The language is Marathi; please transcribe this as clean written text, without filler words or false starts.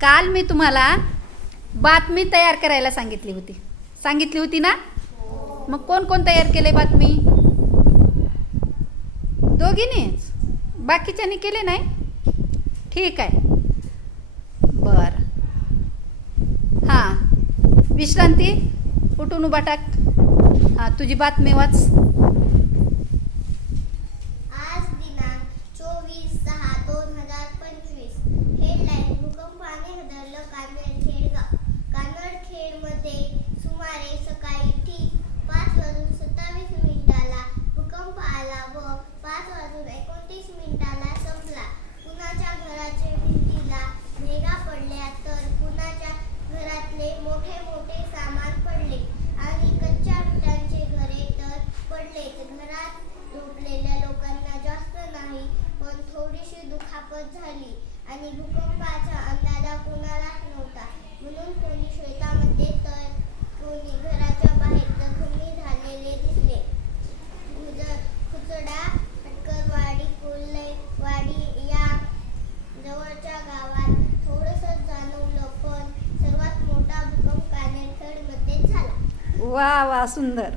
काल मी तुम्हाला बातमी तयार करायला सांगितली होती ना? मग कोण कोण तयार केले बातमी? दोघींनीच? बाकीच्यांनी केले नाही? ठीक आहे, बर. हां, विश्रांती, उठून उभा टाक. हां, तुझी बातमी वाच. आज दिनांक 24/6/2025. हेडलाईन: भूकंपाने हादरलं कानडखेड गाव. कानडखेडमध्ये सुमारे सकाळी ठीक 5:27 भूकंप आला व 5:29 संपला. कुणाच्या घराच्या भिंतीला भेगा पडल्या तर कुणाच्या घरातले मोठे मोठे सामान पडले आणि कच्च्या विटांचे घरे तर पडलेच. घरात झोपलेल्या लोकांना जास्त नाही, पण थोडीशी दुखापत झाली आणि भूकंपाचा अंदाजा कोणालाच नव्हता, म्हणून कोणी शेतामध्ये तर कोणी घराच्या बाहेर जखमी झालेले दिसले. खुचडा, हटकरवाडी, कोल्हेवाडी या जवळच्या गावात थोडंसं जाणवलं, पण सर्वात मोठा भूकंप कानडखेडमध्ये झाला. वा वा, सुंदर.